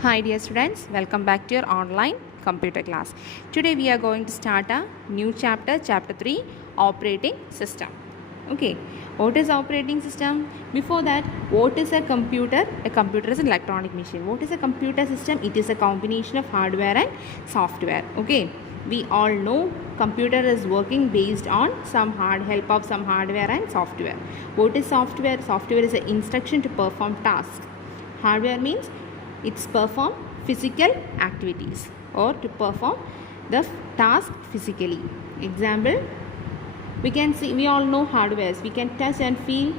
Hi dear students, welcome back to your online computer class. Today we are going to start a new chapter, chapter 3, operating system. Okay, what is operating system? Before that, what is a computer? A computer is an electronic machine. What is a computer system? It is a combination of hardware and software. Okay, we all know computer is working based on some help of some hardware and software. What is software? Software is an instruction to perform tasks. Hardware means it's perform physical activities or to perform the task physically. Example, we all know hardwares. We can touch and feel,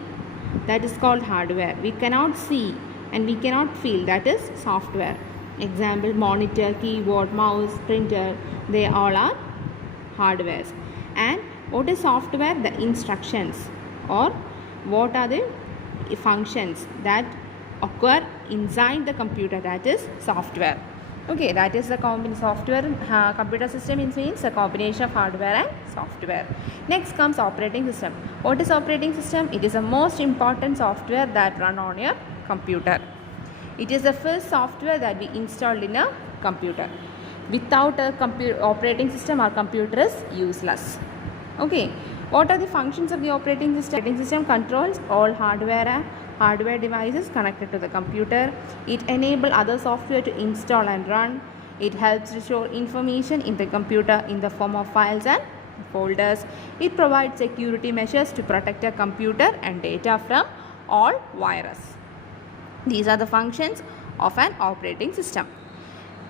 that is called hardware. We cannot see and we cannot feel, that is software. Example, monitor, keyboard, mouse, printer, they all are hardwares. And what is software? The instructions or what are the functions that occur inside the computer, that is software. Okay, that is the software. Computer system means a combination of hardware and software. Next comes operating system. What is operating system? It is the most important software that run on your computer. It is the first software that we installed in a computer. Without a operating system, our computer is useless. Okay, what are the functions of the operating system? Operating system controls all hardware devices connected to the computer. It enables other software to install and run. It helps to store information in the computer in the form of files and folders. It provides security measures to protect a computer and data from all virus. These are the functions of an operating system.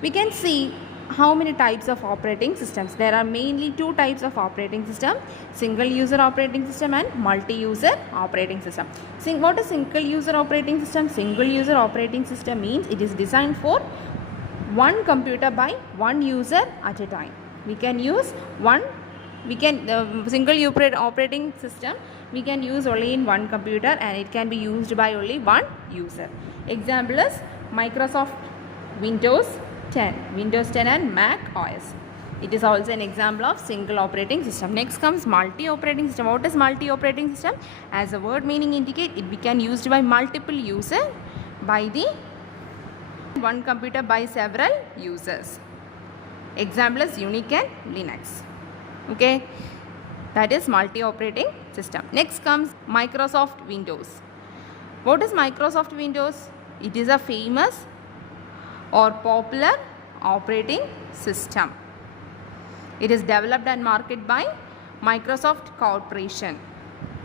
We can see how many types of operating systems. There are mainly two types of operating system: single user operating system and multi-user operating system. What is single user operating system? Single user operating system means it is designed for one computer by one user at a time. Single operating system we can use only in one computer and it can be used by only one user. Example is Microsoft Windows 10 and Mac OS. It is also an example of single operating system. Next comes multi-operating system. What is multi-operating system? As the word meaning indicate, it can used by multiple users by the one computer by several users. Example is Unix and Linux. Okay, that is multi-operating system. Next comes Microsoft Windows. What is Microsoft Windows? It is a famous or popular operating system. It is developed and marketed by Microsoft Corporation.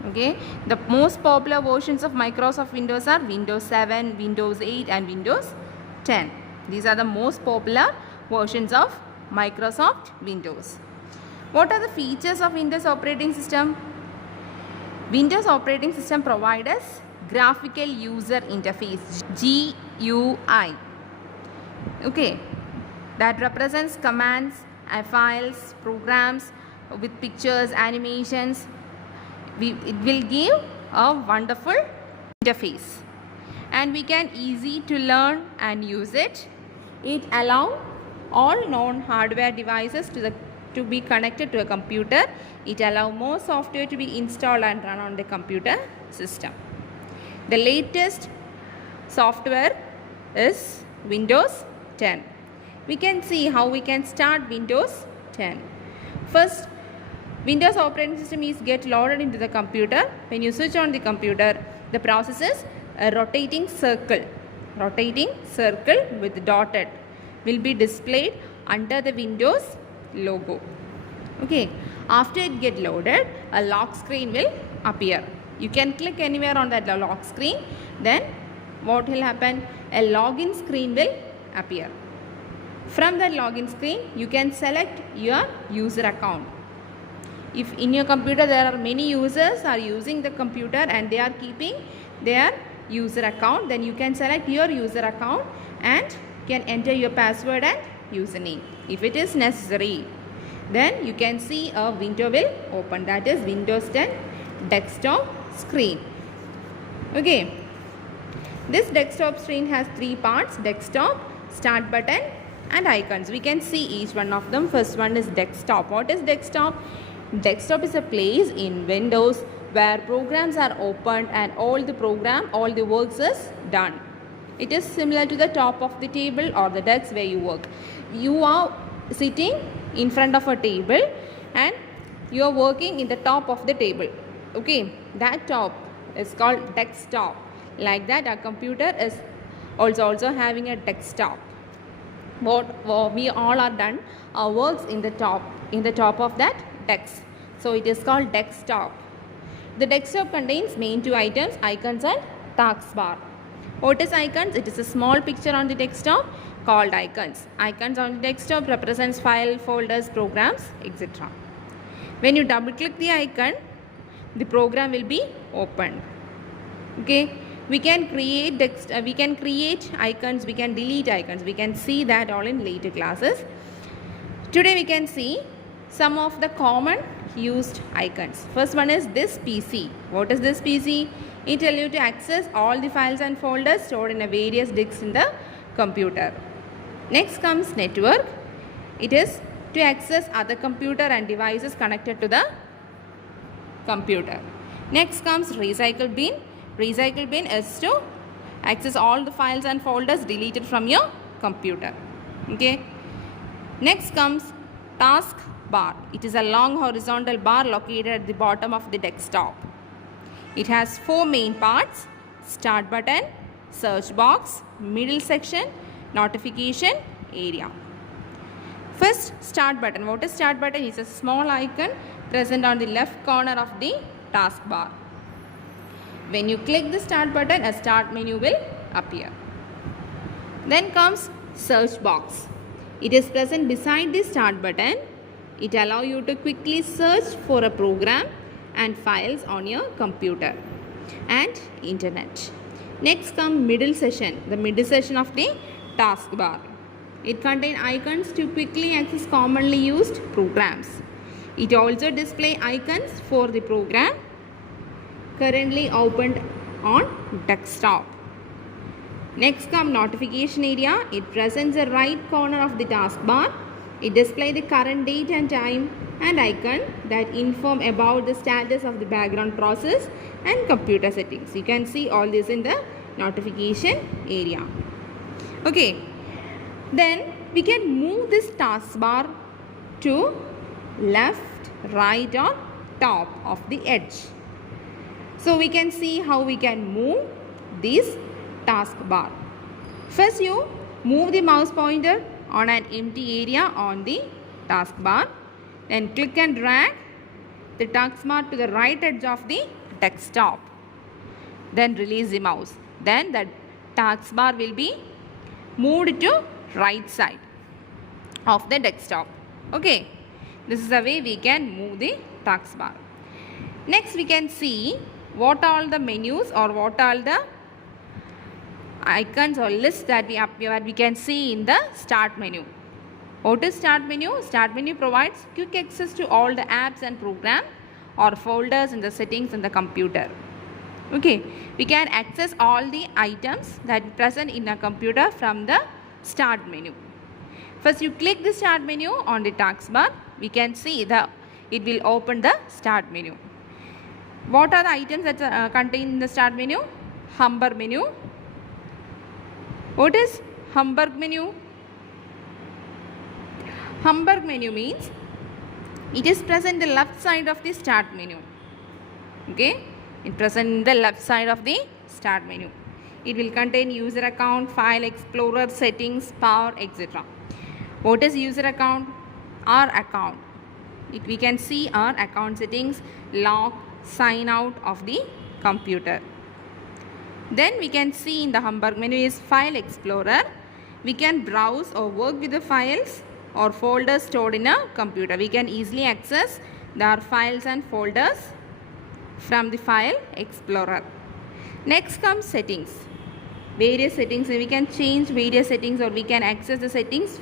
Okay, the most popular versions of Microsoft Windows are Windows 7, Windows 8 and Windows 10. These are the most popular versions of Microsoft Windows. What are the features of Windows operating system? Windows operating system provides us graphical user interface, GUI. Okay, that represents commands, files, programs with pictures, animations. It will give a wonderful interface and we can easy to learn and use it. It allows all non-hardware devices to be connected to a computer. It allows more software to be installed and run on the computer system. The latest software is Windows 10. We can see how we can start Windows 10. First, Windows operating system is get loaded into the computer. When you switch on the computer, the process is a rotating circle. Rotating circle with dotted will be displayed under the Windows logo. Okay, after it get loaded, a lock screen will appear. You can click anywhere on that lock screen. Then what will happen? A login screen will appear. From that login screen, you can select your user account. If in your computer there are many users are using the computer and they are keeping their user account, then you can select your user account and can enter your password and username. If it is necessary, then you can see a window will open, that is Windows 10 desktop screen. Okay, this desktop screen has three parts: desktop, start button and icons. We can see each one of them. First one is desktop. What is desktop? Desktop is a place in Windows where programs are opened and all the works is done. It is similar to the top of the table or the desk where you work. You are sitting in front of a table and you are working in the top of the table. Okay, that top is called desktop. Like that, a computer is also having a desktop. What we all are done our works in the top of that desk. So it is called desktop. The desktop contains main two items, icons and taskbar. What is icons? It is a small picture on the desktop called icons. Icons on the desktop represents file, folders, programs, etc. When you double click the icon, the program will be opened. Okay, we can create icons, we can delete icons. We can see that all in later classes. Today we can see some of the common used icons. First one is this PC. What is this PC? It tells you to access all the files and folders stored in a various disks in the computer. Next comes network. It is to access other computer and devices connected to the computer. Next comes recycle bin. Recycle bin is to access all the files and folders deleted from your computer. Okay. Next comes task bar. It is a long horizontal bar located at the bottom of the desktop. It has four main parts: start button, search box, middle section, notification area. First, start button. What is start button? It's a small icon present on the left corner of the taskbar. When you click the start button, a start menu will appear. Then comes search box. It is present beside the start button. It allows you to quickly search for a program and files on your computer and internet. Next comes middle session, the middle session of the taskbar. It contains icons to quickly access commonly used programs. It also displays icons for the program currently opened on desktop. Next comes notification area. It presents the right corner of the taskbar. It displays the current date and time and icon that inform about the status of the background process and computer settings. You can see all this in the notification area. Okay, then we can move this taskbar to left, right or top of the edge. So we can see how we can move this taskbar. First, you move the mouse pointer on an empty area on the taskbar. Then click and drag the taskbar to the right edge of the desktop. Then release the mouse. Then the taskbar will be moved to right side of the desktop. Okay, this is the way we can move the taskbar. Next, we can see what all the menus or what all the icons or lists that we can see in the start menu. What is start menu? Start menu provides quick access to all the apps and programs or folders in the settings in the computer. Okay, we can access all the items that are present in a computer from the start menu. First, you click the start menu on the taskbar. We can see it will open the start menu. What are the items that are contained in the start menu? Hamburg menu. What is Hamburg menu? Hamburg menu means it is present in the left side of the start menu. Okay, it present in the left side of the start menu. It will contain user account, file explorer, settings, power, etc. What is user account? Our account. We can see our account settings, log, sign out of the computer. Then we can see in the Hamburg menu is file explorer. We can browse or work with the files or folders stored in a computer. We can easily access our files and folders from the file explorer. Next comes settings. Various settings. We can change various settings or we can access the settings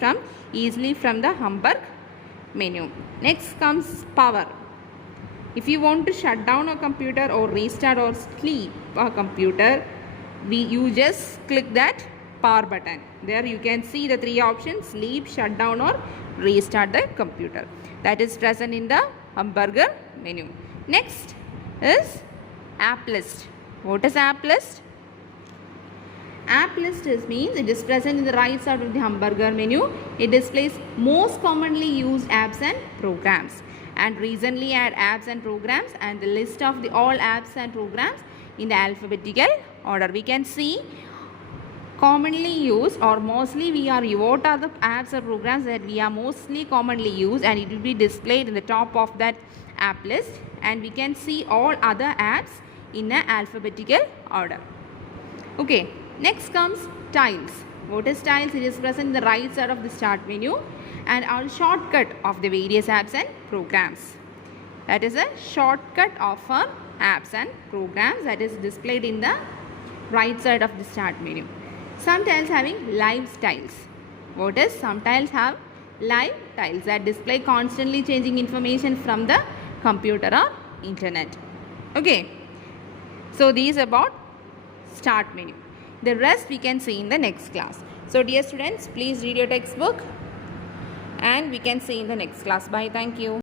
easily from the Hamburg menu. Next comes power. If you want to shut down a computer or restart or sleep a computer, you just click that power button. There you can see the three options: sleep, shut down or restart the computer. That is present in the Hamburger menu. Next is app list. What is app list? App list means it is present in the right side of the hamburger menu. It displays most commonly used apps and programs. And recently add apps and programs and the list of the all apps and programs in the alphabetical order. We can see commonly used or mostly what are the apps or programs that we are mostly commonly used, and it will be displayed in the top of that app list, and we can see all other apps in an alphabetical order. Okay, next comes tiles. What is tiles? It is present in the right side of the start menu and our shortcut of the various apps and programs. That is a shortcut of our apps and programs that is displayed in the right side of the start menu. Some tiles having live tiles. What is? Some tiles have live tiles that display constantly changing information from the computer or internet. Okay, so these about start menu. The rest we can see in the next class. So dear students, please read your textbook and we can see in the next class. Bye. Thank you.